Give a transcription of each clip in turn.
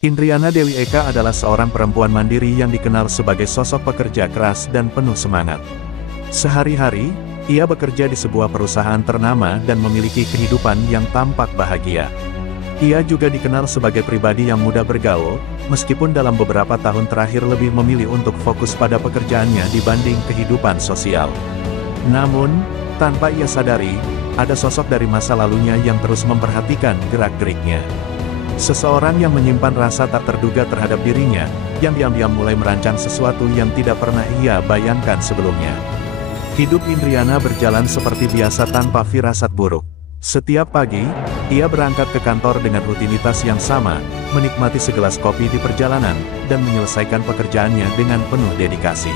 Indriana Dewi Eka adalah seorang perempuan mandiri yang dikenal sebagai sosok pekerja keras dan penuh semangat. Sehari-hari, ia bekerja di sebuah perusahaan ternama dan memiliki kehidupan yang tampak bahagia. Ia juga dikenal sebagai pribadi yang mudah bergaul, meskipun dalam beberapa tahun terakhir lebih memilih untuk fokus pada pekerjaannya dibanding kehidupan sosial. Namun, tanpa ia sadari, ada sosok dari masa lalunya yang terus memperhatikan gerak-geriknya. Seseorang yang menyimpan rasa tak terduga terhadap dirinya, yang diam-diam mulai merancang sesuatu yang tidak pernah ia bayangkan sebelumnya. Hidup Indriana berjalan seperti biasa tanpa firasat buruk. Setiap pagi, ia berangkat ke kantor dengan rutinitas yang sama, menikmati segelas kopi di perjalanan, dan menyelesaikan pekerjaannya dengan penuh dedikasi.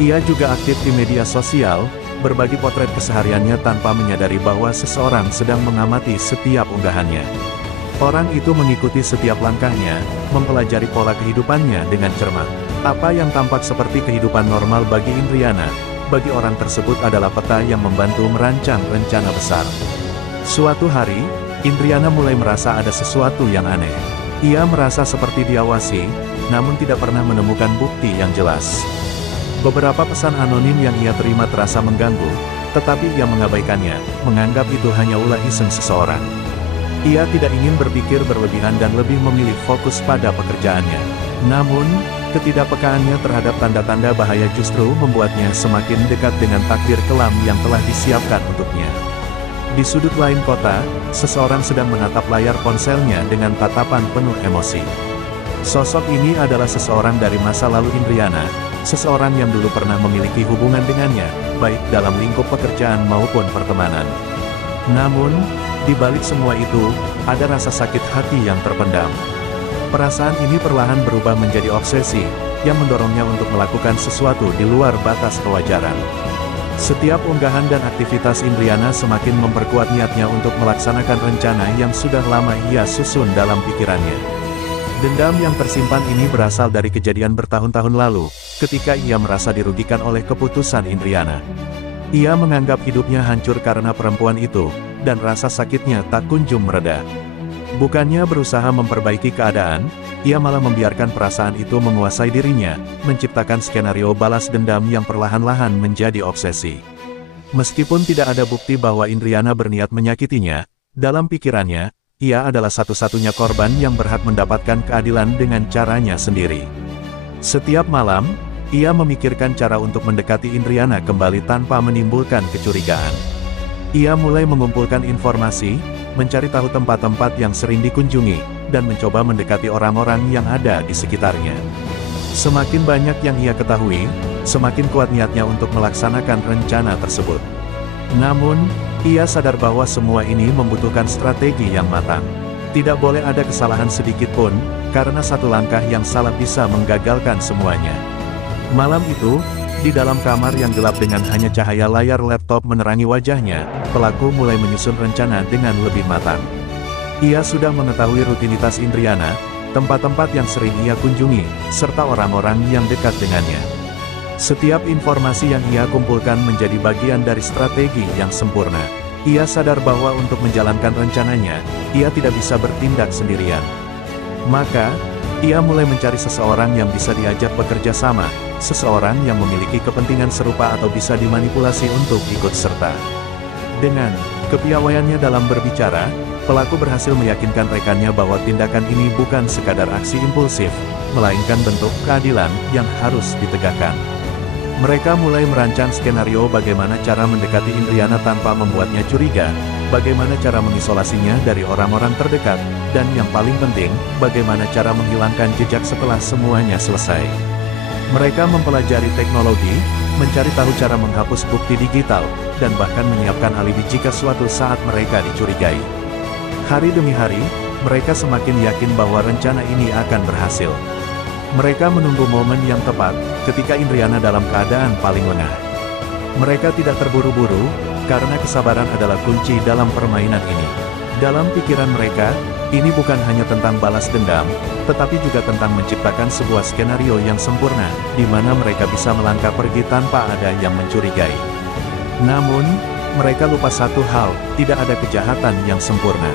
Ia juga aktif di media sosial, berbagi potret kesehariannya tanpa menyadari bahwa seseorang sedang mengamati setiap unggahannya. Orang itu mengikuti setiap langkahnya, mempelajari pola kehidupannya dengan cermat. Apa yang tampak seperti kehidupan normal bagi Indriana, bagi orang tersebut adalah peta yang membantu merancang rencana besar. Suatu hari, Indriana mulai merasa ada sesuatu yang aneh. Ia merasa seperti diawasi, namun tidak pernah menemukan bukti yang jelas. Beberapa pesan anonim yang ia terima terasa mengganggu, tetapi ia mengabaikannya, menganggap itu hanya ulah iseng seseorang. Ia tidak ingin berpikir berlebihan dan lebih memilih fokus pada pekerjaannya. Namun, ketidakpekaannya terhadap tanda-tanda bahaya justru membuatnya semakin dekat dengan takdir kelam yang telah disiapkan untuknya. Di sudut lain kota, seseorang sedang menatap layar ponselnya dengan tatapan penuh emosi. Sosok ini adalah seseorang dari masa lalu Indriana, seseorang yang dulu pernah memiliki hubungan dengannya, baik dalam lingkup pekerjaan maupun pertemanan. Namun, di balik semua itu, ada rasa sakit hati yang terpendam. Perasaan ini perlahan berubah menjadi obsesi, yang mendorongnya untuk melakukan sesuatu di luar batas kewajaran. Setiap unggahan dan aktivitas Indriana semakin memperkuat niatnya untuk melaksanakan rencana yang sudah lama ia susun dalam pikirannya. Dendam yang tersimpan ini berasal dari kejadian bertahun-tahun lalu, ketika ia merasa dirugikan oleh keputusan Indriana. Ia menganggap hidupnya hancur karena perempuan itu, dan rasa sakitnya tak kunjung mereda. Bukannya berusaha memperbaiki keadaan, ia malah membiarkan perasaan itu menguasai dirinya, menciptakan skenario balas dendam yang perlahan-lahan menjadi obsesi. Meskipun tidak ada bukti bahwa Indriana berniat menyakitinya, dalam pikirannya, ia adalah satu-satunya korban yang berhak mendapatkan keadilan dengan caranya sendiri. Setiap malam, ia memikirkan cara untuk mendekati Indriana kembali tanpa menimbulkan kecurigaan. Ia mulai mengumpulkan informasi, mencari tahu tempat-tempat yang sering dikunjungi, dan mencoba mendekati orang-orang yang ada di sekitarnya. Semakin banyak yang ia ketahui, semakin kuat niatnya untuk melaksanakan rencana tersebut. Namun, ia sadar bahwa semua ini membutuhkan strategi yang matang. Tidak boleh ada kesalahan sedikit pun, karena satu langkah yang salah bisa menggagalkan semuanya. Malam itu, di dalam kamar yang gelap dengan hanya cahaya layar laptop menerangi wajahnya, pelaku mulai menyusun rencana dengan lebih matang. Ia sudah mengetahui rutinitas Indriana, tempat-tempat yang sering ia kunjungi, serta orang-orang yang dekat dengannya. Setiap informasi yang ia kumpulkan menjadi bagian dari strategi yang sempurna. Ia sadar bahwa untuk menjalankan rencananya, ia tidak bisa bertindak sendirian. Maka, ia mulai mencari seseorang yang bisa diajak bekerja sama, seseorang yang memiliki kepentingan serupa atau bisa dimanipulasi untuk ikut serta. Dengan kepiawaiannya dalam berbicara, pelaku berhasil meyakinkan rekannya bahwa tindakan ini bukan sekadar aksi impulsif, melainkan bentuk keadilan yang harus ditegakkan. Mereka mulai merancang skenario bagaimana cara mendekati Indriana tanpa membuatnya curiga, bagaimana cara mengisolasinya dari orang-orang terdekat, dan yang paling penting, bagaimana cara menghilangkan jejak setelah semuanya selesai. Mereka mempelajari teknologi, mencari tahu cara menghapus bukti digital, dan bahkan menyiapkan alibi jika suatu saat mereka dicurigai. Hari demi hari, mereka semakin yakin bahwa rencana ini akan berhasil. Mereka menunggu momen yang tepat, ketika Indriana dalam keadaan paling lengah. Mereka tidak terburu-buru, karena kesabaran adalah kunci dalam permainan ini. Dalam pikiran mereka, ini bukan hanya tentang balas dendam, tetapi juga tentang menciptakan sebuah skenario yang sempurna, di mana mereka bisa melangkah pergi tanpa ada yang mencurigai. Namun, mereka lupa satu hal, tidak ada kejahatan yang sempurna.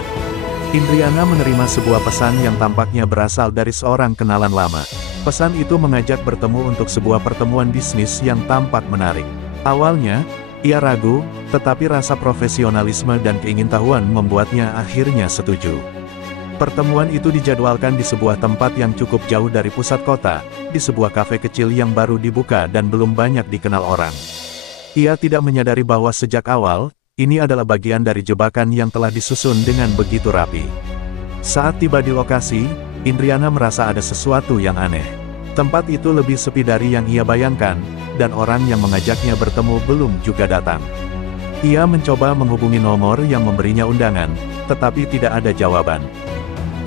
Indriana menerima sebuah pesan yang tampaknya berasal dari seorang kenalan lama. Pesan itu mengajak bertemu untuk sebuah pertemuan bisnis yang tampak menarik. Awalnya, ia ragu, tetapi rasa profesionalisme dan keingintahuan membuatnya akhirnya setuju. Pertemuan itu dijadwalkan di sebuah tempat yang cukup jauh dari pusat kota, di sebuah kafe kecil yang baru dibuka dan belum banyak dikenal orang. Ia tidak menyadari bahwa sejak awal, ini adalah bagian dari jebakan yang telah disusun dengan begitu rapi. Saat tiba di lokasi, Indriana merasa ada sesuatu yang aneh. Tempat itu lebih sepi dari yang ia bayangkan, dan orang yang mengajaknya bertemu belum juga datang. Ia mencoba menghubungi nomor yang memberinya undangan, tetapi tidak ada jawaban.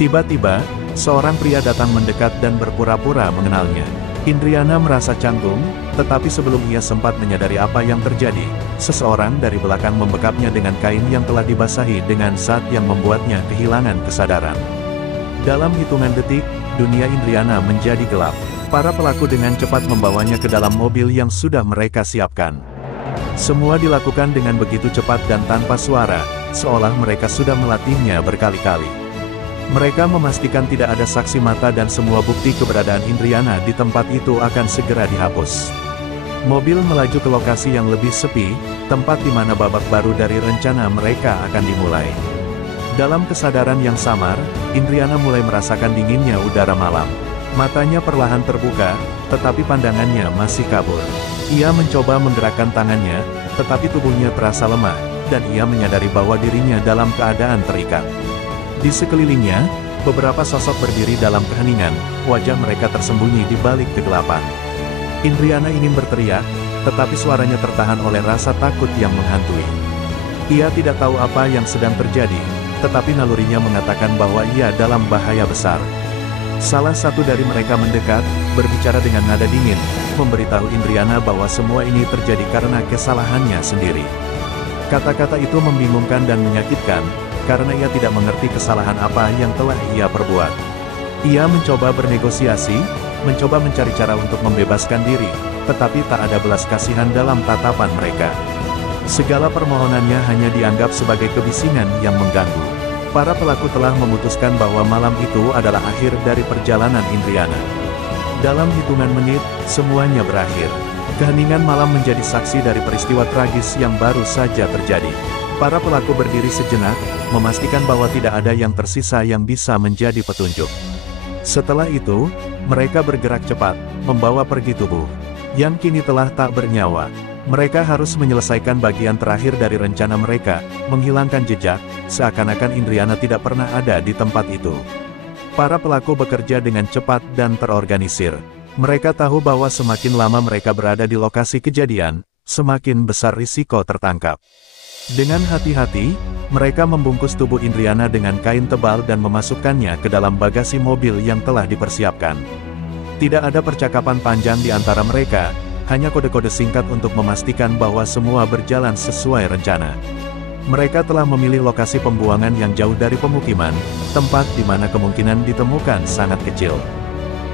Tiba-tiba, seorang pria datang mendekat dan berpura-pura mengenalnya. Indriana merasa canggung, tetapi sebelum ia sempat menyadari apa yang terjadi, seseorang dari belakang membekapnya dengan kain yang telah dibasahi dengan zat yang membuatnya kehilangan kesadaran. Dalam hitungan detik, dunia Indriana menjadi gelap. Para pelaku dengan cepat membawanya ke dalam mobil yang sudah mereka siapkan. Semua dilakukan dengan begitu cepat dan tanpa suara, seolah mereka sudah melatihnya berkali-kali. Mereka memastikan tidak ada saksi mata dan semua bukti keberadaan Indriana di tempat itu akan segera dihapus. Mobil melaju ke lokasi yang lebih sepi, tempat di mana babak baru dari rencana mereka akan dimulai. Dalam kesadaran yang samar, Indriana mulai merasakan dinginnya udara malam. Matanya perlahan terbuka, tetapi pandangannya masih kabur. Ia mencoba menggerakkan tangannya, tetapi tubuhnya terasa lemah, dan ia menyadari bahwa dirinya dalam keadaan terikat. Di sekelilingnya, beberapa sosok berdiri dalam keheningan, wajah mereka tersembunyi di balik kegelapan. Indriana ingin berteriak, tetapi suaranya tertahan oleh rasa takut yang menghantui. Ia tidak tahu apa yang sedang terjadi, tetapi nalurinya mengatakan bahwa ia dalam bahaya besar. Salah satu dari mereka mendekat, berbicara dengan nada dingin, memberitahu Indriana bahwa semua ini terjadi karena kesalahannya sendiri. Kata-kata itu membingungkan dan menyakitkan, karena ia tidak mengerti kesalahan apa yang telah ia perbuat. Ia mencoba bernegosiasi, mencoba mencari cara untuk membebaskan diri, tetapi tak ada belas kasihan dalam tatapan mereka. Segala permohonannya hanya dianggap sebagai kebisingan yang mengganggu. Para pelaku telah memutuskan bahwa malam itu adalah akhir dari perjalanan Indriana. Dalam hitungan menit, semuanya berakhir. Keheningan malam menjadi saksi dari peristiwa tragis yang baru saja terjadi. Para pelaku berdiri sejenak, memastikan bahwa tidak ada yang tersisa yang bisa menjadi petunjuk. Setelah itu, mereka bergerak cepat, membawa pergi tubuh yang kini telah tak bernyawa. Mereka harus menyelesaikan bagian terakhir dari rencana mereka, menghilangkan jejak, seakan-akan Indriana tidak pernah ada di tempat itu. Para pelaku bekerja dengan cepat dan terorganisir. Mereka tahu bahwa semakin lama mereka berada di lokasi kejadian, semakin besar risiko tertangkap. Dengan hati-hati, mereka membungkus tubuh Indriana dengan kain tebal dan memasukkannya ke dalam bagasi mobil yang telah dipersiapkan. Tidak ada percakapan panjang di antara mereka, hanya kode-kode singkat untuk memastikan bahwa semua berjalan sesuai rencana. Mereka telah memilih lokasi pembuangan yang jauh dari pemukiman, tempat di mana kemungkinan ditemukan sangat kecil.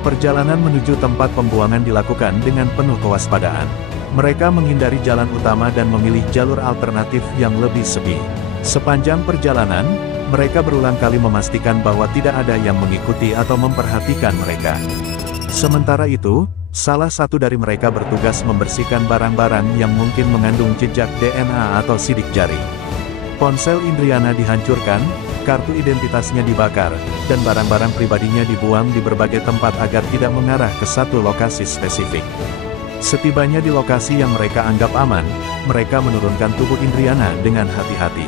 Perjalanan menuju tempat pembuangan dilakukan dengan penuh kewaspadaan. Mereka menghindari jalan utama dan memilih jalur alternatif yang lebih sepi. Sepanjang perjalanan, mereka berulang kali memastikan bahwa tidak ada yang mengikuti atau memperhatikan mereka. Sementara itu, salah satu dari mereka bertugas membersihkan barang-barang yang mungkin mengandung jejak DNA atau sidik jari. Ponsel Indriana dihancurkan, kartu identitasnya dibakar, dan barang-barang pribadinya dibuang di berbagai tempat agar tidak mengarah ke satu lokasi spesifik. Setibanya di lokasi yang mereka anggap aman, mereka menurunkan tubuh Indriana dengan hati-hati.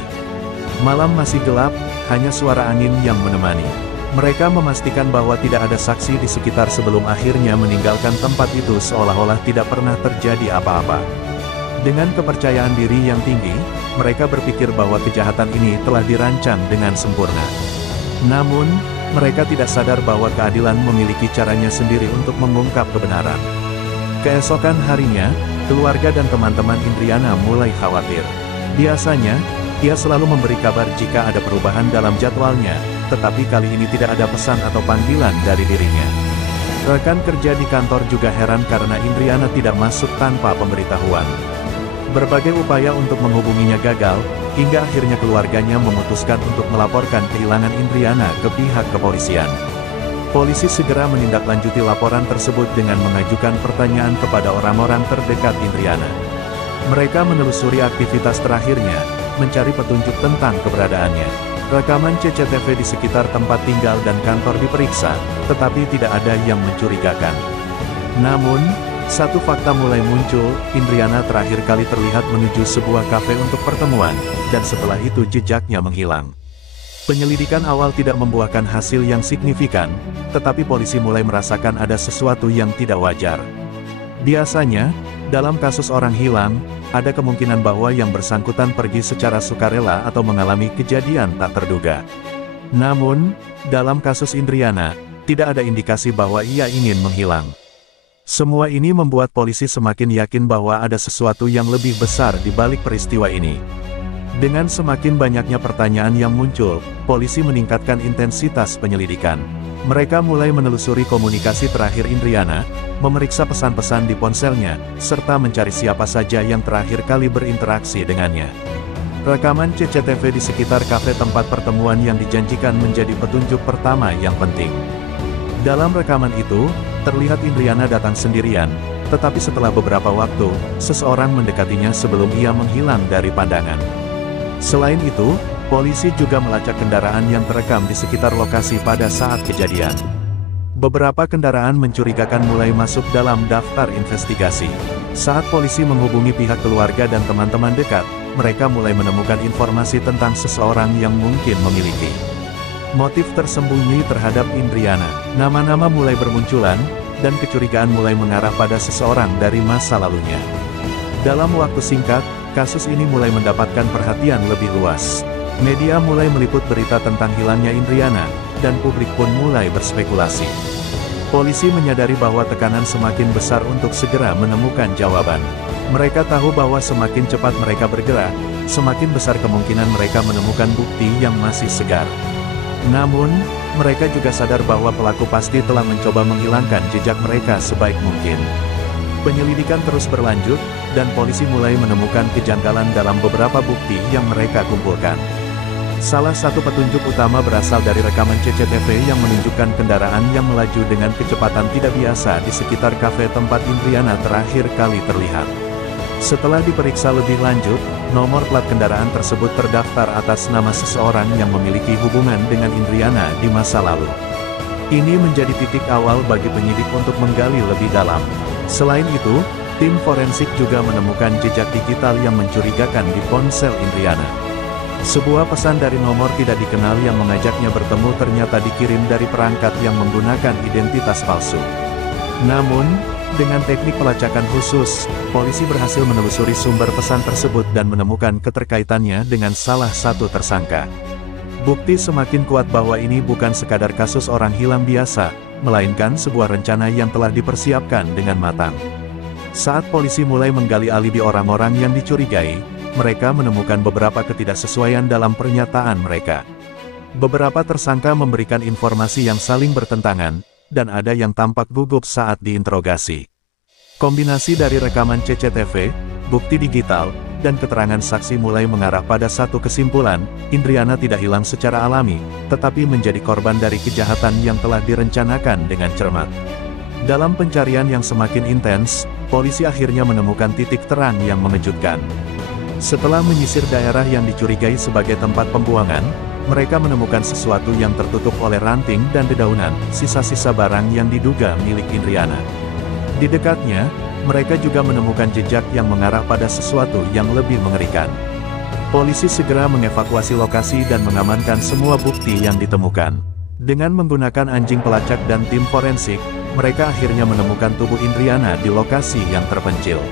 Malam masih gelap, hanya suara angin yang menemani. Mereka memastikan bahwa tidak ada saksi di sekitar sebelum akhirnya meninggalkan tempat itu seolah-olah tidak pernah terjadi apa-apa. Dengan kepercayaan diri yang tinggi, mereka berpikir bahwa kejahatan ini telah dirancang dengan sempurna. Namun, mereka tidak sadar bahwa keadilan memiliki caranya sendiri untuk mengungkap kebenaran. Keesokan harinya, keluarga dan teman-teman Indriana mulai khawatir. Biasanya, ia selalu memberi kabar jika ada perubahan dalam jadwalnya, tetapi kali ini tidak ada pesan atau panggilan dari dirinya. Rekan kerja di kantor juga heran karena Indriana tidak masuk tanpa pemberitahuan. Berbagai upaya untuk menghubunginya gagal, hingga akhirnya keluarganya memutuskan untuk melaporkan kehilangan Indriana ke pihak kepolisian. Polisi segera menindaklanjuti laporan tersebut dengan mengajukan pertanyaan kepada orang-orang terdekat Indriana. Mereka menelusuri aktivitas terakhirnya, mencari petunjuk tentang keberadaannya. Rekaman CCTV di sekitar tempat tinggal dan kantor diperiksa, tetapi tidak ada yang mencurigakan. Namun, satu fakta mulai muncul, Indriana terakhir kali terlihat menuju sebuah kafe untuk pertemuan, dan setelah itu jejaknya menghilang. Penyelidikan awal tidak membuahkan hasil yang signifikan, tetapi polisi mulai merasakan ada sesuatu yang tidak wajar. Biasanya, dalam kasus orang hilang, ada kemungkinan bahwa yang bersangkutan pergi secara sukarela atau mengalami kejadian tak terduga. Namun, dalam kasus Indriana, tidak ada indikasi bahwa ia ingin menghilang. Semua ini membuat polisi semakin yakin bahwa ada sesuatu yang lebih besar di balik peristiwa ini. Dengan semakin banyaknya pertanyaan yang muncul, polisi meningkatkan intensitas penyelidikan. Mereka mulai menelusuri komunikasi terakhir Indriana, memeriksa pesan-pesan di ponselnya, serta mencari siapa saja yang terakhir kali berinteraksi dengannya. Rekaman CCTV di sekitar kafe tempat pertemuan yang dijanjikan menjadi petunjuk pertama yang penting. Dalam rekaman itu, terlihat Indriana datang sendirian, tetapi setelah beberapa waktu, seseorang mendekatinya sebelum ia menghilang dari pandangan. Selain itu, polisi juga melacak kendaraan yang terekam di sekitar lokasi pada saat kejadian. Beberapa kendaraan mencurigakan mulai masuk dalam daftar investigasi. Saat polisi menghubungi pihak keluarga dan teman-teman dekat, mereka mulai menemukan informasi tentang seseorang yang mungkin memiliki motif tersembunyi terhadap Indriana. Nama-nama mulai bermunculan, dan kecurigaan mulai mengarah pada seseorang dari masa lalunya. Dalam waktu singkat, kasus ini mulai mendapatkan perhatian lebih luas. Media mulai meliput berita tentang hilangnya Indriana, dan publik pun mulai berspekulasi. Polisi menyadari bahwa tekanan semakin besar untuk segera menemukan jawaban. Mereka tahu bahwa semakin cepat mereka bergerak, semakin besar kemungkinan mereka menemukan bukti yang masih segar. Namun, mereka juga sadar bahwa pelaku pasti telah mencoba menghilangkan jejak mereka sebaik mungkin. Penyelidikan terus berlanjut, dan polisi mulai menemukan kejanggalan dalam beberapa bukti yang mereka kumpulkan. Salah satu petunjuk utama berasal dari rekaman CCTV yang menunjukkan kendaraan yang melaju dengan kecepatan tidak biasa di sekitar kafe tempat Indriana terakhir kali terlihat. Setelah diperiksa lebih lanjut, nomor plat kendaraan tersebut terdaftar atas nama seseorang yang memiliki hubungan dengan Indriana di masa lalu. Ini menjadi titik awal bagi penyidik untuk menggali lebih dalam. Selain itu, tim forensik juga menemukan jejak digital yang mencurigakan di ponsel Indriana. Sebuah pesan dari nomor tidak dikenal yang mengajaknya bertemu ternyata dikirim dari perangkat yang menggunakan identitas palsu. Namun, dengan teknik pelacakan khusus, polisi berhasil menelusuri sumber pesan tersebut dan menemukan keterkaitannya dengan salah satu tersangka. Bukti semakin kuat bahwa ini bukan sekadar kasus orang hilang biasa, melainkan sebuah rencana yang telah dipersiapkan dengan matang. Saat polisi mulai menggali alibi orang-orang yang dicurigai, mereka menemukan beberapa ketidaksesuaian dalam pernyataan mereka. Beberapa tersangka memberikan informasi yang saling bertentangan, dan ada yang tampak gugup saat diinterogasi. Kombinasi dari rekaman CCTV, bukti digital, dan keterangan saksi mulai mengarah pada satu kesimpulan, Indriana tidak hilang secara alami, tetapi menjadi korban dari kejahatan yang telah direncanakan dengan cermat. Dalam pencarian yang semakin intens, polisi akhirnya menemukan titik terang yang mengejutkan. Setelah menyisir daerah yang dicurigai sebagai tempat pembuangan, mereka menemukan sesuatu yang tertutup oleh ranting dan dedaunan, sisa-sisa barang yang diduga milik Indriana. Di dekatnya, mereka juga menemukan jejak yang mengarah pada sesuatu yang lebih mengerikan. Polisi segera mengevakuasi lokasi dan mengamankan semua bukti yang ditemukan. Dengan menggunakan anjing pelacak dan tim forensik, mereka akhirnya menemukan tubuh Indriana di lokasi yang terpencil.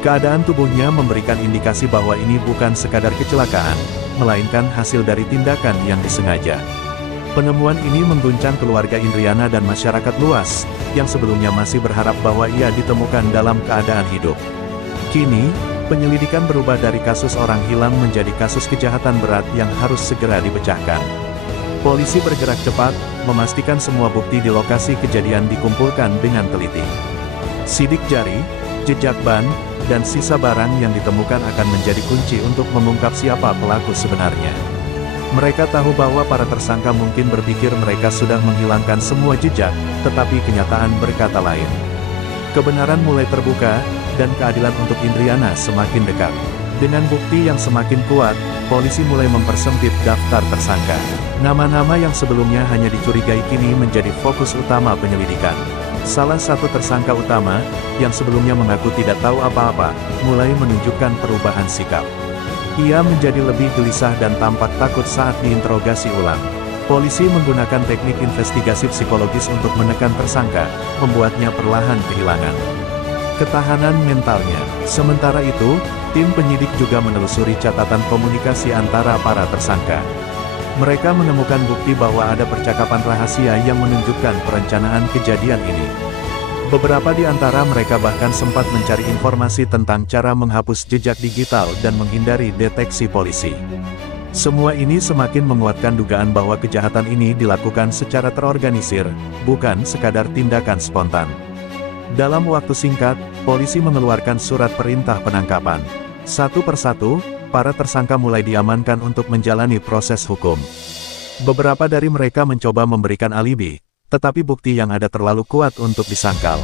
Keadaan tubuhnya memberikan indikasi bahwa ini bukan sekadar kecelakaan, melainkan hasil dari tindakan yang disengaja. Penemuan ini mengguncang keluarga Indriana dan masyarakat luas, yang sebelumnya masih berharap bahwa ia ditemukan dalam keadaan hidup. Kini, penyelidikan berubah dari kasus orang hilang menjadi kasus kejahatan berat yang harus segera dipecahkan. Polisi bergerak cepat, memastikan semua bukti di lokasi kejadian dikumpulkan dengan teliti. Sidik jari, jejak ban, dan sisa barang yang ditemukan akan menjadi kunci untuk mengungkap siapa pelaku sebenarnya. Mereka tahu bahwa para tersangka mungkin berpikir mereka sudah menghilangkan semua jejak, tetapi kenyataan berkata lain. Kebenaran mulai terbuka, dan keadilan untuk Indriana semakin dekat. Dengan bukti yang semakin kuat, polisi mulai mempersempit daftar tersangka. Nama-nama yang sebelumnya hanya dicurigai kini menjadi fokus utama penyelidikan. Salah satu tersangka utama, yang sebelumnya mengaku tidak tahu apa-apa, mulai menunjukkan perubahan sikap. Ia menjadi lebih gelisah dan tampak takut saat diinterogasi ulang. Polisi menggunakan teknik investigasi psikologis untuk menekan tersangka, membuatnya perlahan kehilangan ketahanan mentalnya. Sementara itu, tim penyidik juga menelusuri catatan komunikasi antara para tersangka. Mereka menemukan bukti bahwa ada percakapan rahasia yang menunjukkan perencanaan kejadian ini. Beberapa di antara mereka bahkan sempat mencari informasi tentang cara menghapus jejak digital dan menghindari deteksi polisi. Semua ini semakin menguatkan dugaan bahwa kejahatan ini dilakukan secara terorganisir, bukan sekadar tindakan spontan. Dalam waktu singkat, polisi mengeluarkan surat perintah penangkapan. Satu persatu, para tersangka mulai diamankan untuk menjalani proses hukum. Beberapa dari mereka mencoba memberikan alibi, tetapi bukti yang ada terlalu kuat untuk disangkal.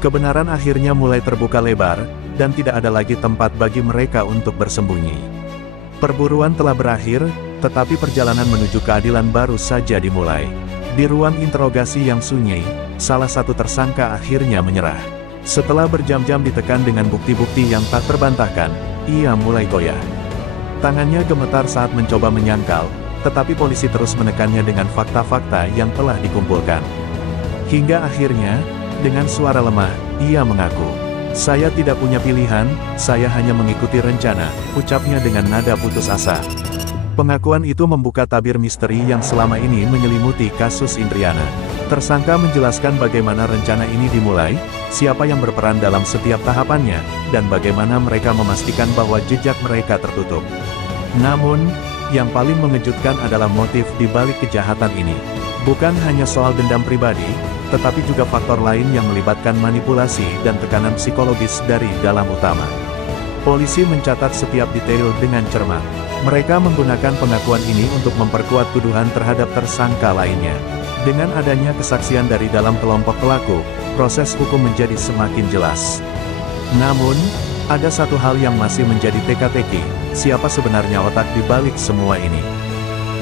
Kebenaran akhirnya mulai terbuka lebar, dan tidak ada lagi tempat bagi mereka untuk bersembunyi. Perburuan telah berakhir, tetapi perjalanan menuju keadilan baru saja dimulai. Di ruang interogasi yang sunyi, salah satu tersangka akhirnya menyerah. Setelah berjam-jam ditekan dengan bukti-bukti yang tak terbantahkan, ia mulai goyah. Tangannya gemetar saat mencoba menyangkal, tetapi polisi terus menekannya dengan fakta-fakta yang telah dikumpulkan. Hingga akhirnya, dengan suara lemah, ia mengaku, "Saya tidak punya pilihan, saya hanya mengikuti rencana," ucapnya dengan nada putus asa. Pengakuan itu membuka tabir misteri yang selama ini menyelimuti kasus Indriana. Tersangka menjelaskan bagaimana rencana ini dimulai, siapa yang berperan dalam setiap tahapannya, dan bagaimana mereka memastikan bahwa jejak mereka tertutup. Namun, yang paling mengejutkan adalah motif di balik kejahatan ini. Bukan hanya soal dendam pribadi, tetapi juga faktor lain yang melibatkan manipulasi dan tekanan psikologis dari dalam utama. Polisi mencatat setiap detail dengan cermat. Mereka menggunakan pengakuan ini untuk memperkuat tuduhan terhadap tersangka lainnya. Dengan adanya kesaksian dari dalam kelompok pelaku, proses hukum menjadi semakin jelas. Namun, ada satu hal yang masih menjadi teka-teki, siapa sebenarnya otak di balik semua ini?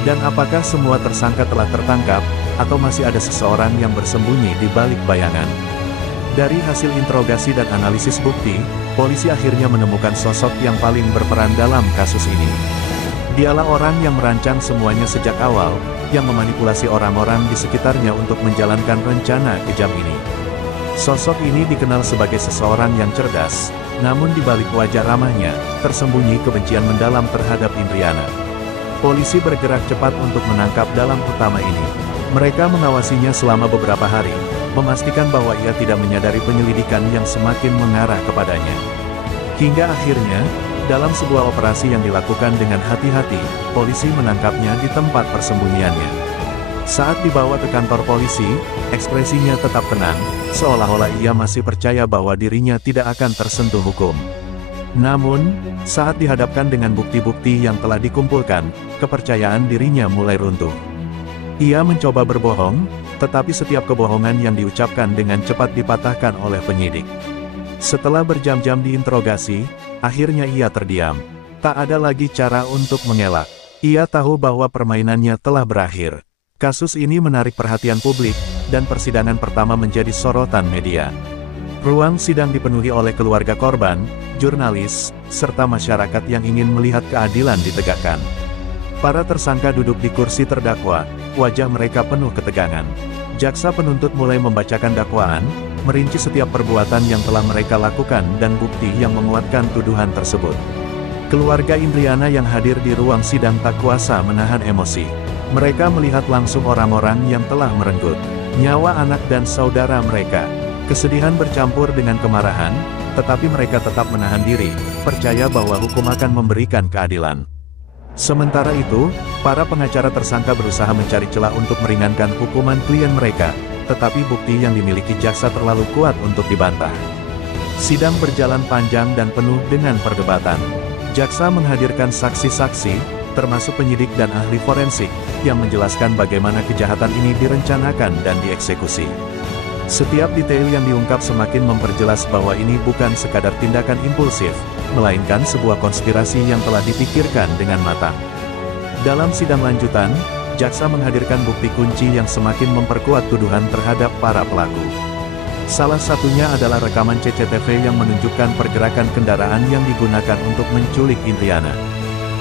Dan apakah semua tersangka telah tertangkap, atau masih ada seseorang yang bersembunyi di balik bayangan? Dari hasil interogasi dan analisis bukti, polisi akhirnya menemukan sosok yang paling berperan dalam kasus ini. Dialah orang yang merancang semuanya sejak awal, yang memanipulasi orang-orang di sekitarnya untuk menjalankan rencana kejam ini. Sosok ini dikenal sebagai seseorang yang cerdas, namun di balik wajah ramahnya, tersembunyi kebencian mendalam terhadap Indriana. Polisi bergerak cepat untuk menangkap dalang utama ini. Mereka mengawasinya selama beberapa hari, memastikan bahwa ia tidak menyadari penyelidikan yang semakin mengarah kepadanya. Hingga akhirnya, dalam sebuah operasi yang dilakukan dengan hati-hati, polisi menangkapnya di tempat persembunyiannya. Saat dibawa ke kantor polisi, ekspresinya tetap tenang, seolah-olah ia masih percaya bahwa dirinya tidak akan tersentuh hukum. Namun, saat dihadapkan dengan bukti-bukti yang telah dikumpulkan, kepercayaan dirinya mulai runtuh. Ia mencoba berbohong, tetapi setiap kebohongan yang diucapkan dengan cepat dipatahkan oleh penyidik. Setelah berjam-jam diinterogasi, akhirnya ia terdiam. Tak ada lagi cara untuk mengelak. Ia tahu bahwa permainannya telah berakhir. Kasus ini menarik perhatian publik, dan persidangan pertama menjadi sorotan media. Ruang sidang dipenuhi oleh keluarga korban, jurnalis, serta masyarakat yang ingin melihat keadilan ditegakkan. Para tersangka duduk di kursi terdakwa, wajah mereka penuh ketegangan. Jaksa penuntut mulai membacakan dakwaan, merinci setiap perbuatan yang telah mereka lakukan dan bukti yang menguatkan tuduhan tersebut. Keluarga Indriana yang hadir di ruang sidang tak kuasa menahan emosi. Mereka melihat langsung orang-orang yang telah merenggut nyawa anak dan saudara mereka. Kesedihan bercampur dengan kemarahan, tetapi mereka tetap menahan diri, percaya bahwa hukum akan memberikan keadilan. Sementara itu, para pengacara tersangka berusaha mencari celah untuk meringankan hukuman klien mereka, tetapi bukti yang dimiliki jaksa terlalu kuat untuk dibantah. Sidang berjalan panjang dan penuh dengan perdebatan. Jaksa menghadirkan saksi-saksi, termasuk penyidik dan ahli forensik, yang menjelaskan bagaimana kejahatan ini direncanakan dan dieksekusi. Setiap detail yang diungkap semakin memperjelas bahwa ini bukan sekadar tindakan impulsif, melainkan sebuah konspirasi yang telah dipikirkan dengan matang. Dalam sidang lanjutan, jaksa menghadirkan bukti kunci yang semakin memperkuat tuduhan terhadap para pelaku. Salah satunya adalah rekaman CCTV yang menunjukkan pergerakan kendaraan yang digunakan untuk menculik Indriana.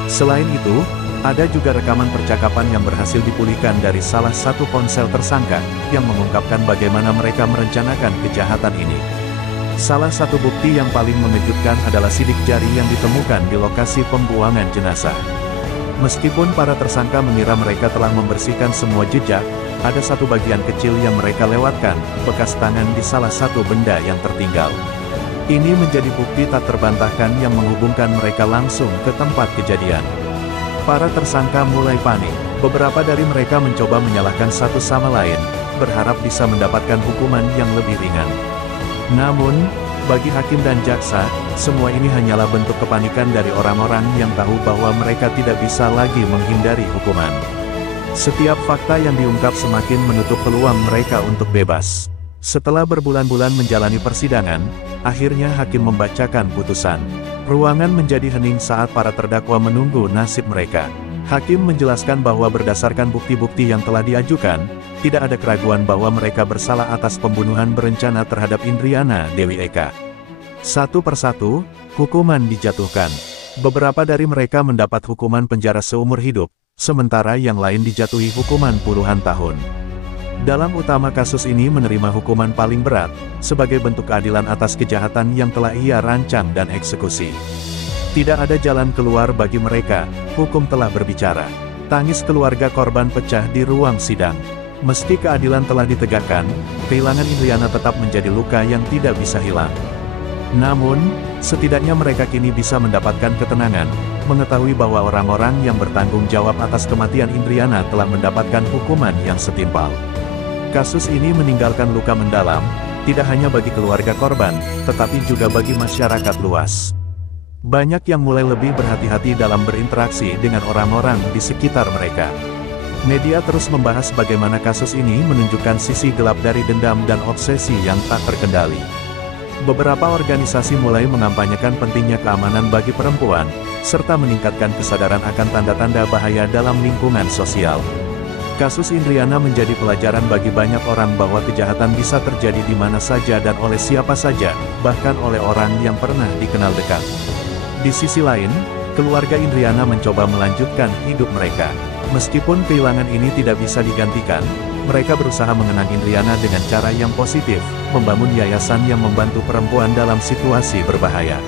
Selain itu, ada juga rekaman percakapan yang berhasil dipulihkan dari salah satu ponsel tersangka, yang mengungkapkan bagaimana mereka merencanakan kejahatan ini. Salah satu bukti yang paling mengejutkan adalah sidik jari yang ditemukan di lokasi pembuangan jenazah. Meskipun para tersangka mengira mereka telah membersihkan semua jejak, ada satu bagian kecil yang mereka lewatkan, bekas tangan di salah satu benda yang tertinggal. Ini menjadi bukti tak terbantahkan yang menghubungkan mereka langsung ke tempat kejadian. Para tersangka mulai panik. Beberapa dari mereka mencoba menyalahkan satu sama lain, berharap bisa mendapatkan hukuman yang lebih ringan. Namun, bagi hakim dan jaksa, semua ini hanyalah bentuk kepanikan dari orang-orang yang tahu bahwa mereka tidak bisa lagi menghindari hukuman. Setiap fakta yang diungkap semakin menutup peluang mereka untuk bebas. Setelah berbulan-bulan menjalani persidangan, akhirnya hakim membacakan putusan. Ruangan menjadi hening saat para terdakwa menunggu nasib mereka. Hakim menjelaskan bahwa berdasarkan bukti-bukti yang telah diajukan, tidak ada keraguan bahwa mereka bersalah atas pembunuhan berencana terhadap Indriana Dewi Eka. Satu persatu, hukuman dijatuhkan. Beberapa dari mereka mendapat hukuman penjara seumur hidup, sementara yang lain dijatuhi hukuman puluhan tahun. Dalam utama kasus ini menerima hukuman paling berat, sebagai bentuk keadilan atas kejahatan yang telah ia rancang dan eksekusi. Tidak ada jalan keluar bagi mereka, hukum telah berbicara. Tangis keluarga korban pecah di ruang sidang. Meski keadilan telah ditegakkan, kehilangan Indriana tetap menjadi luka yang tidak bisa hilang. Namun, setidaknya mereka kini bisa mendapatkan ketenangan, mengetahui bahwa orang-orang yang bertanggung jawab atas kematian Indriana telah mendapatkan hukuman yang setimpal. Kasus ini meninggalkan luka mendalam, tidak hanya bagi keluarga korban, tetapi juga bagi masyarakat luas. Banyak yang mulai lebih berhati-hati dalam berinteraksi dengan orang-orang di sekitar mereka. Media terus membahas bagaimana kasus ini menunjukkan sisi gelap dari dendam dan obsesi yang tak terkendali. Beberapa organisasi mulai mengampanyekan pentingnya keamanan bagi perempuan, serta meningkatkan kesadaran akan tanda-tanda bahaya dalam lingkungan sosial. Kasus Indriana menjadi pelajaran bagi banyak orang bahwa kejahatan bisa terjadi di mana saja dan oleh siapa saja, bahkan oleh orang yang pernah dikenal dekat. Di sisi lain, keluarga Indriana mencoba melanjutkan hidup mereka. Meskipun kehilangan ini tidak bisa digantikan, mereka berusaha mengenang Indriana dengan cara yang positif, membangun yayasan yang membantu perempuan dalam situasi berbahaya.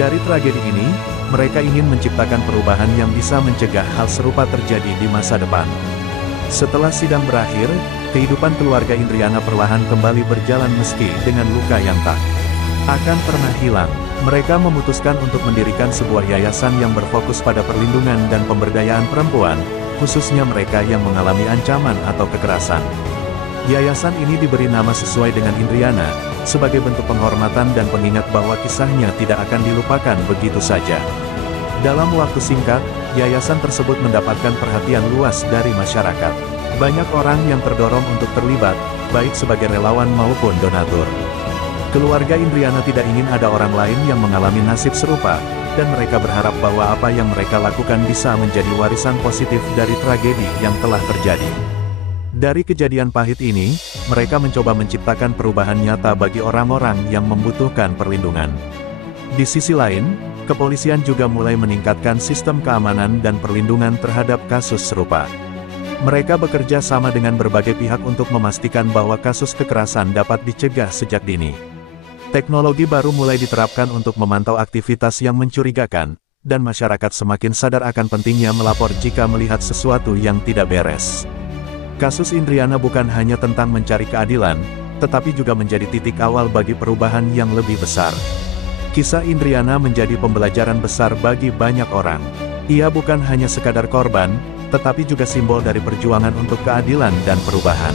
Dari tragedi ini, mereka ingin menciptakan perubahan yang bisa mencegah hal serupa terjadi di masa depan. Setelah sidang berakhir, kehidupan keluarga Indriana perlahan kembali berjalan meski dengan luka yang tak akan pernah hilang. Mereka memutuskan untuk mendirikan sebuah yayasan yang berfokus pada perlindungan dan pemberdayaan perempuan, khususnya mereka yang mengalami ancaman atau kekerasan. Yayasan ini diberi nama sesuai dengan Indriana, sebagai bentuk penghormatan dan pengingat bahwa kisahnya tidak akan dilupakan begitu saja. Dalam waktu singkat, yayasan tersebut mendapatkan perhatian luas dari masyarakat. Banyak orang yang terdorong untuk terlibat, baik sebagai relawan maupun donatur. Keluarga Indriana tidak ingin ada orang lain yang mengalami nasib serupa, dan mereka berharap bahwa apa yang mereka lakukan bisa menjadi warisan positif dari tragedi yang telah terjadi. Dari kejadian pahit ini, mereka mencoba menciptakan perubahan nyata bagi orang-orang yang membutuhkan perlindungan. Di sisi lain, kepolisian juga mulai meningkatkan sistem keamanan dan perlindungan terhadap kasus serupa. Mereka bekerja sama dengan berbagai pihak untuk memastikan bahwa kasus kekerasan dapat dicegah sejak dini. Teknologi baru mulai diterapkan untuk memantau aktivitas yang mencurigakan, dan masyarakat semakin sadar akan pentingnya melapor jika melihat sesuatu yang tidak beres. Kasus Indriana bukan hanya tentang mencari keadilan, tetapi juga menjadi titik awal bagi perubahan yang lebih besar. Kisah Indriana menjadi pembelajaran besar bagi banyak orang. Ia bukan hanya sekadar korban, tetapi juga simbol dari perjuangan untuk keadilan dan perubahan.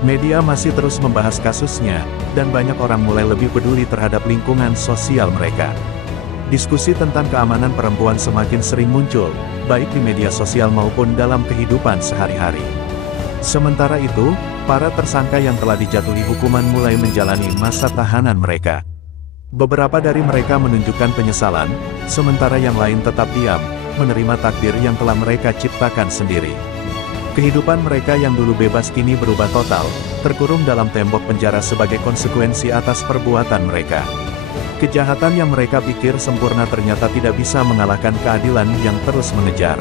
Media masih terus membahas kasusnya, dan banyak orang mulai lebih peduli terhadap lingkungan sosial mereka. Diskusi tentang keamanan perempuan semakin sering muncul, baik di media sosial maupun dalam kehidupan sehari-hari. Sementara itu, para tersangka yang telah dijatuhi hukuman mulai menjalani masa tahanan mereka. Beberapa dari mereka menunjukkan penyesalan, sementara yang lain tetap diam, menerima takdir yang telah mereka ciptakan sendiri. Kehidupan mereka yang dulu bebas kini berubah total, terkurung dalam tembok penjara sebagai konsekuensi atas perbuatan mereka. Kejahatan yang mereka pikir sempurna ternyata tidak bisa mengalahkan keadilan yang terus mengejar.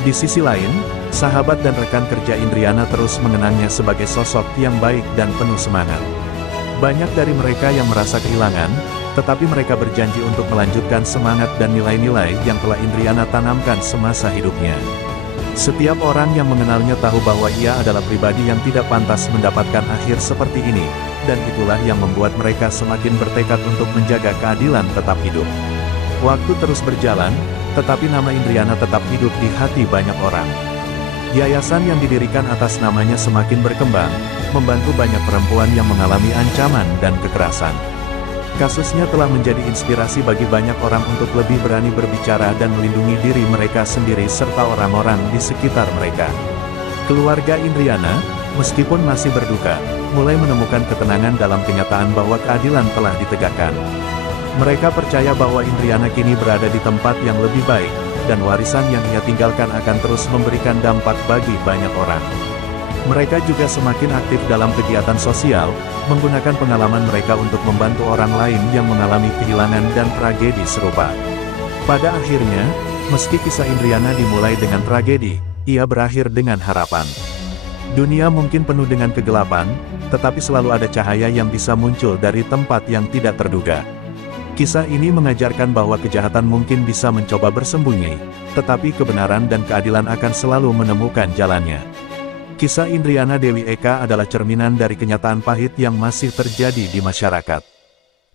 Di sisi lain, sahabat dan rekan kerja Indriana terus mengenangnya sebagai sosok yang baik dan penuh semangat. Banyak dari mereka yang merasa kehilangan, tetapi mereka berjanji untuk melanjutkan semangat dan nilai-nilai yang telah Indriana tanamkan semasa hidupnya. Setiap orang yang mengenalnya tahu bahwa ia adalah pribadi yang tidak pantas mendapatkan akhir seperti ini, dan itulah yang membuat mereka semakin bertekad untuk menjaga keadilan tetap hidup. Waktu terus berjalan, tetapi nama Indriana tetap hidup di hati banyak orang. Yayasan yang didirikan atas namanya semakin berkembang, membantu banyak perempuan yang mengalami ancaman dan kekerasan. Kasusnya telah menjadi inspirasi bagi banyak orang untuk lebih berani berbicara dan melindungi diri mereka sendiri serta orang-orang di sekitar mereka. Keluarga Indriana, meskipun masih berduka, mulai menemukan ketenangan dalam kenyataan bahwa keadilan telah ditegakkan. Mereka percaya bahwa Indriana kini berada di tempat yang lebih baik, dan warisan yang ia tinggalkan akan terus memberikan dampak bagi banyak orang. Mereka juga semakin aktif dalam kegiatan sosial, menggunakan pengalaman mereka untuk membantu orang lain yang mengalami kehilangan dan tragedi serupa. Pada akhirnya, meski kisah Indriana dimulai dengan tragedi, ia berakhir dengan harapan. Dunia mungkin penuh dengan kegelapan, tetapi selalu ada cahaya yang bisa muncul dari tempat yang tidak terduga. Kisah ini mengajarkan bahwa kejahatan mungkin bisa mencoba bersembunyi, tetapi kebenaran dan keadilan akan selalu menemukan jalannya. Kisah Indriana Dewi Eka adalah cerminan dari kenyataan pahit yang masih terjadi di masyarakat.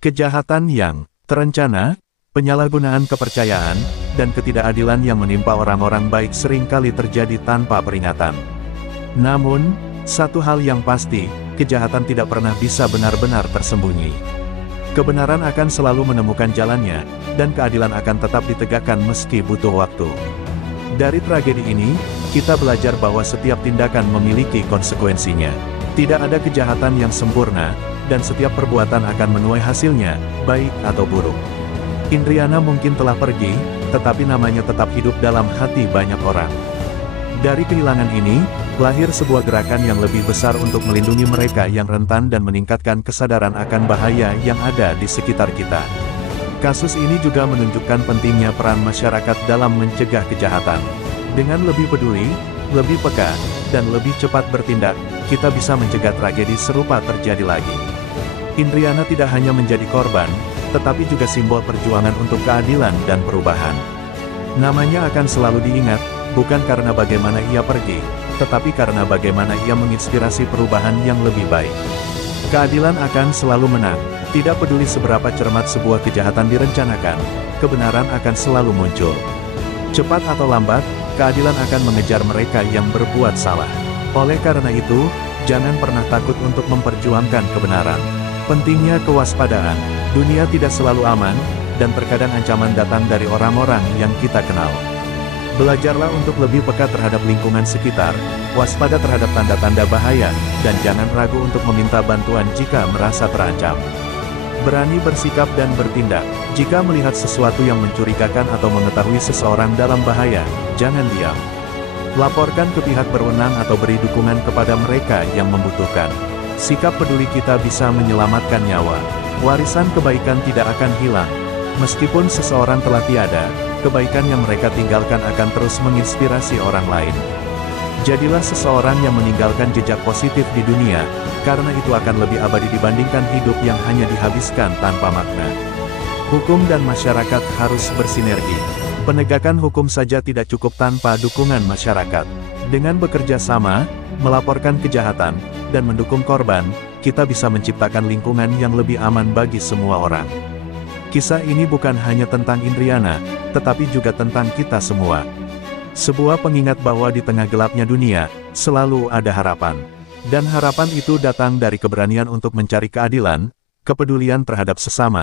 Kejahatan yang terencana, penyalahgunaan kepercayaan, dan ketidakadilan yang menimpa orang-orang baik seringkali terjadi tanpa peringatan. Namun, satu hal yang pasti, kejahatan tidak pernah bisa benar-benar tersembunyi. Kebenaran akan selalu menemukan jalannya, dan keadilan akan tetap ditegakkan meski butuh waktu. Dari tragedi ini, kita belajar bahwa setiap tindakan memiliki konsekuensinya. Tidak ada kejahatan yang sempurna, dan setiap perbuatan akan menuai hasilnya, baik atau buruk. Indriana mungkin telah pergi, tetapi namanya tetap hidup dalam hati banyak orang. Dari kehilangan ini, lahir sebuah gerakan yang lebih besar untuk melindungi mereka yang rentan dan meningkatkan kesadaran akan bahaya yang ada di sekitar kita. Kasus ini juga menunjukkan pentingnya peran masyarakat dalam mencegah kejahatan. Dengan lebih peduli, lebih peka, dan lebih cepat bertindak, kita bisa mencegah tragedi serupa terjadi lagi. Indriana tidak hanya menjadi korban, tetapi juga simbol perjuangan untuk keadilan dan perubahan. Namanya akan selalu diingat, bukan karena bagaimana ia pergi, tetapi karena bagaimana ia menginspirasi perubahan yang lebih baik. Keadilan akan selalu menang. Tidak peduli seberapa cermat sebuah kejahatan direncanakan, kebenaran akan selalu muncul. Cepat atau lambat, keadilan akan mengejar mereka yang berbuat salah. Oleh karena itu, jangan pernah takut untuk memperjuangkan kebenaran. Pentingnya kewaspadaan, dunia tidak selalu aman, dan terkadang ancaman datang dari orang-orang yang kita kenal. Belajarlah untuk lebih peka terhadap lingkungan sekitar, waspada terhadap tanda-tanda bahaya, dan jangan ragu untuk meminta bantuan jika merasa terancam. Berani bersikap dan bertindak. Jika melihat sesuatu yang mencurigakan atau mengetahui seseorang dalam bahaya, jangan diam. Laporkan ke pihak berwenang atau beri dukungan kepada mereka yang membutuhkan. Sikap peduli kita bisa menyelamatkan nyawa. Warisan kebaikan tidak akan hilang. Meskipun seseorang telah tiada, kebaikan yang mereka tinggalkan akan terus menginspirasi orang lain. Jadilah seseorang yang meninggalkan jejak positif di dunia, karena itu akan lebih abadi dibandingkan hidup yang hanya dihabiskan tanpa makna. Hukum dan masyarakat harus bersinergi. Penegakan hukum saja tidak cukup tanpa dukungan masyarakat. Dengan bekerja sama, melaporkan kejahatan, dan mendukung korban, kita bisa menciptakan lingkungan yang lebih aman bagi semua orang. Kisah ini bukan hanya tentang Indriana, tetapi juga tentang kita semua. Sebuah pengingat bahwa di tengah gelapnya dunia, selalu ada harapan. Dan harapan itu datang dari keberanian untuk mencari keadilan, kepedulian terhadap sesama,